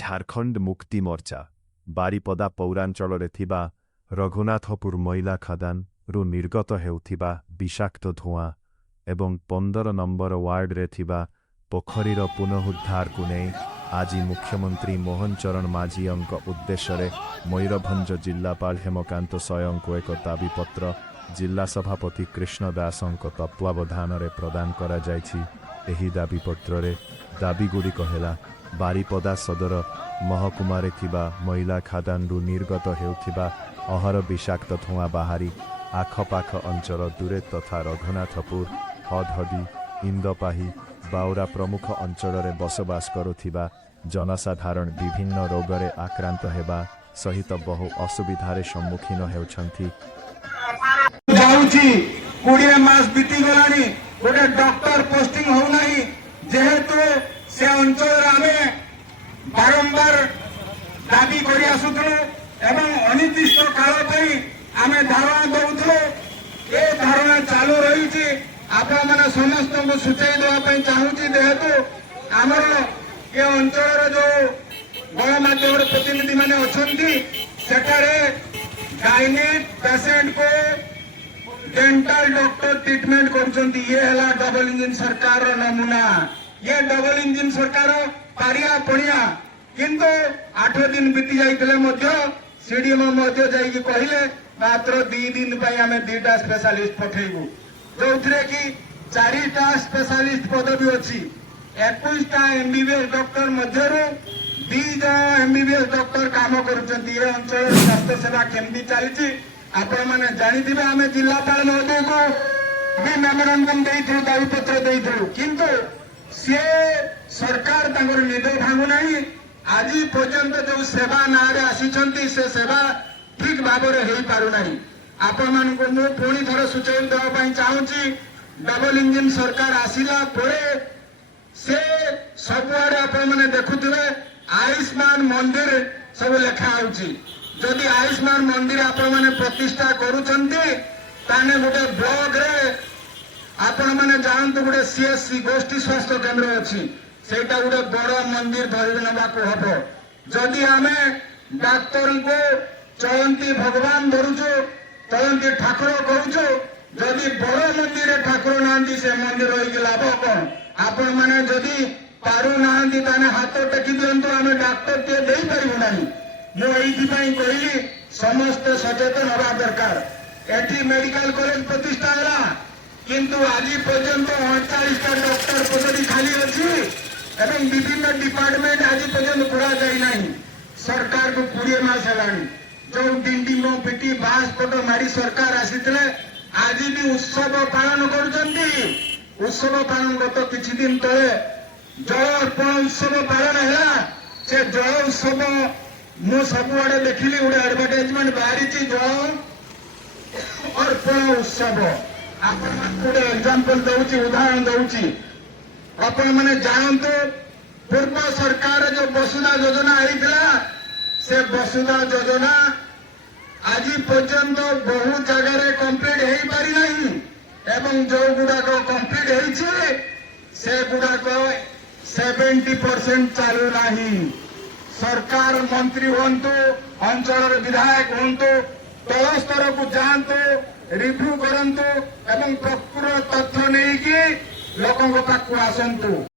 ଝାରଖଣ୍ଡ ମୁକ୍ତି ମୋର୍ଚ୍ଚା ବାରିପଦା ପୌରାଞ୍ଚଳରେ ଥିବା ରଘୁନାଥପୁର ମଇଲା ଖାଦାନରୁ ନିର୍ଗତ ହେଉଥିବା ବିଷାକ୍ତ ଧୂଆଁ ଏବଂ 15 ନମ୍ବର ୱାର୍ଡରେ ଥିବା ପୋଖରୀର ପୁନରୁଦ୍ଧାରକୁ ନେଇ ଆଜି ମୁଖ୍ୟମନ୍ତ୍ରୀ ମୋହନ ଚରଣ ମାଝୀଙ୍କ ଉଦ୍ଦେଶ୍ୟରେ ମୟୂରଭଞ୍ଜ ଜିଲ୍ଲାପାଳ ହେମକାନ୍ତ ସୟଙ୍କୁ ଏକ ଦାବିପତ୍ର ଜିଲ୍ଲା ସଭାପତି କୃଷ୍ଣ ଦାସଙ୍କ ତତ୍ତ୍ୱାବଧାନରେ ପ୍ରଦାନ କରାଯାଇଛି। ଏହି ଦାବିପତ୍ରରେ ଦାବିଗୁଡ଼ିକ ହେଲା ବାରିପଦା ସଦର ମହକୁମାରେ ଥିବା ମଇଲା ଖାଦାନରୁ ନିର୍ଗତ ହେଉଥିବା ଅହର ବିଷାକ୍ତ ଧୂଆଁ ବାହାରି ଆଖପାଖ ଅଞ୍ଚଳ ଦୂରେ ତଥା ରଘୁନାଥପୁର ହଦହଦି ଇନ୍ଦପାହି ବାଉରା ପ୍ରମୁଖ ଅଞ୍ଚଳରେ ବସବାସ କରୁଥିବା ଜନସାଧାରଣ ବିଭିନ୍ନ ରୋଗରେ ଆକ୍ରାନ୍ତ ହେବା ସହିତ ବହୁ ଅସୁବିଧାରେ ସମ୍ମୁଖୀନ ହେଉଛନ୍ତି। 20 ମାସ ବିତିଗଲାଣି ଗୋଟେ ଡକ୍ଟର ପୋଷ୍ଟିଂ ହଉନାହିଁ ଯେହେତୁ ସେ ଅଞ୍ଚଳରେ ଆମେ ବାରମ୍ବାର ଦାବି କରି ଆସୁଥିଲୁ ଏବଂ ଅନିର୍ଦ୍ଦିଷ୍ଟ କାଳ ପାଇଁ ଆମେ ଧାରଣା ଦେଉଥିଲୁ। ଏ ଧାରଣା ଚାଲୁ ରହିଛି। ଆପଣମାନେ ସମସ୍ତଙ୍କୁ ସୂଚାଇ ଦେବା ପାଇଁ ଚାହୁଁଛି ଯେହେତୁ ଆମର ଏ ଅଞ୍ଚଳର ଯୋଉ ଗଣମାଧ୍ୟମର ପ୍ରତିନିଧି ମାନେ ଅଛନ୍ତି ସେଠାରେ ଗାଇନିକ୍ ପେସେଣ୍ଟକୁ डेंटल डॉक्टर ट्रीटमेंट करछंती। ये हला डबल इंजन सरकार नमूना। ये डबल इंजन सरकार पारिया पड़िया किंतु 8 दिन बीती जाइतले मध्य सीडीएम मध्य जाई कहिले मात्र 2 दिन पई हमें 2टा स्पेशलिस्ट पठेइबु जोथरे की 4टा स्पेशलिस्ट पदवी अछि। 21टा एमबीबीएस डॉक्टर मध्यरु 2 जण एमबीबीएस डॉक्टर काम करूछंती। ये अंचल स्वास्थ्य सेवा केमदी चलछि आपण मैंने जानी आम जिलापाल महोदय को भी मेमोरांडम दाबीपत्र देइथु किंतु सी सरकार निद भांगु नहीं। आज पर्यंत जो सेवा ना आसी से सेवा ठीक भाव हो पारु नहीं। आपण मान को मु पुणी थर सूचना देवाई चाहूँगी डबल इंजिन सरकार आसिला परे से सबुआड़े आपण मैंने देखुवे आयुष्मान मंदिर सब लेखा होची। जदि आयुष्मान मंदिर आपण मैंने प्रतिष्ठा करुछंती ताने गोटे ब्लॉक रे आपण मैंने जानतु गोटे सीएससी गोष्ठी स्वास्थ्य केंद्र अछि सेटा गोटे बड़ मंदिर धरि नबाको हबो। जदि आमे डाक्टर को चलंती भगवान धरुछु चलंती ठाकुर करूछु जदि बड़ मंदिर रे ठाकुर नांदी से मंदिर रही लाभ कोन। आपण मैंने जदि पारु नांदी ताने हाथ टेकी दियंतु आमे डॉक्टर के देई परिबु नाही। मुझे कहली समस्त सचेतन हवा दरकार। एटी मेडिकल कॉलेज प्रतिष्ठा है किंतु आज पर्यंत 48टा डॉक्टर पदवी खाली अच्छी एवं विभिन्न डिपार्टमेंट आज पर्यंत पूरा जाना। सरकार को 20 मास है जो डिंडिंग पिटी बास पट मारी सरकार आसी आज भी उत्सव पालन कर। उत्सव पालन गत किछि दिन तले जल अर्पण उत्सव पालन है। से जल उत्सव मु सबुआड़े देखिली गोटे एडवर्टाइजमेंट बाहरी जल अर्पण उत्सव। गोटे एग्जांपल दउची उदाहरण दउची आपण माने जानतु पूर्व सरकार जो वसुधा योजना आईला से वसुधा योजना आज पर्यंत बहु जगह कंप्लीट हो पारि नहीं एवं जो गुड़ाक कंप्लीट होइछि से गुड़ाक 70% चालू नहीं। सरकार मंत्री हूँ अंचल विधायक हूँ तल स्तर को जातु रिव्यू करंतु एवं प्रकृत तथ्य नहीं कि लोकों पाखु आसतु।